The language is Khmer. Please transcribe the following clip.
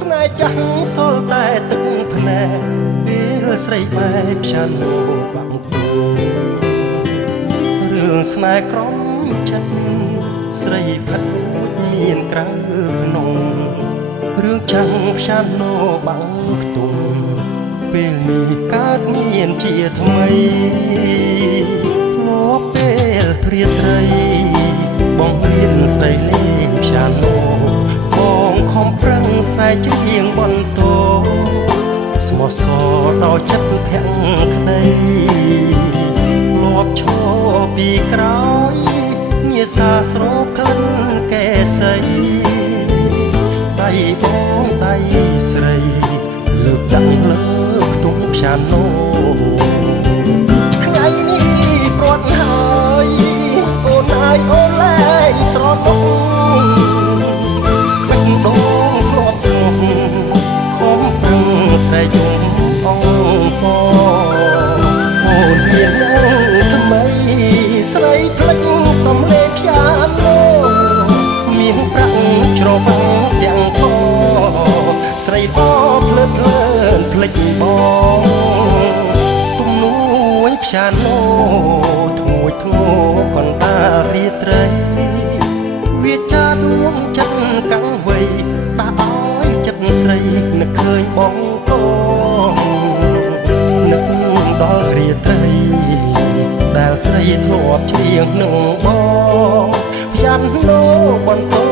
ស្នេហ៍ចាស់សល់តែទឹកភ្នែកពេលស្រីបែបផ្សានោបាំងទូរឿងស្នេហ៍ក្រំចិត្តស្រីផិតមានក្រៅក្នុងរឿងចាំងផ្សានោបាំងខ្ទុំពេលនេះកើតមានជាថ្មីលោកពេលរៀនត្រីបងរៀនស្រីលេងផ្សានោបងខំប្រឹងស្នេហ៍ជាងបន្តស្មោះសរដល់ចិត្តភាំងក្តីលោកឈរពីក្រោយញាសាស្រោក្លិនកែសីដៃបងដៃស្រីលើកដាក់លើខ្ទង់ផ្សានោថ្ងៃនេះព្រាត់ហើយអូនហើយអូនលែងស្រណុកបេះដូងធ្លាប់ស្ងប់ខំប្រឹងស្រែកយំអងពអូនមាននឹងថ្មីស្រីផ្លិចសំលេងផ្សានោមានប្រាក់ច្របាំងទាំងធស្រីបភ្លើតភ្លើនភ្លេចបងទំនួយផ្សានោធ្ងួយធ្ងោកណ្ដាលរាត្រីវាចាដួងចិត្តកាំងវ័យតាឲ្យចិត្តស្រីនឹកឃើញបងកូននឹកដល់រាត្រីដែលស្រីធ្លាប់ជាងនឹងបងផ្សានោបន្ត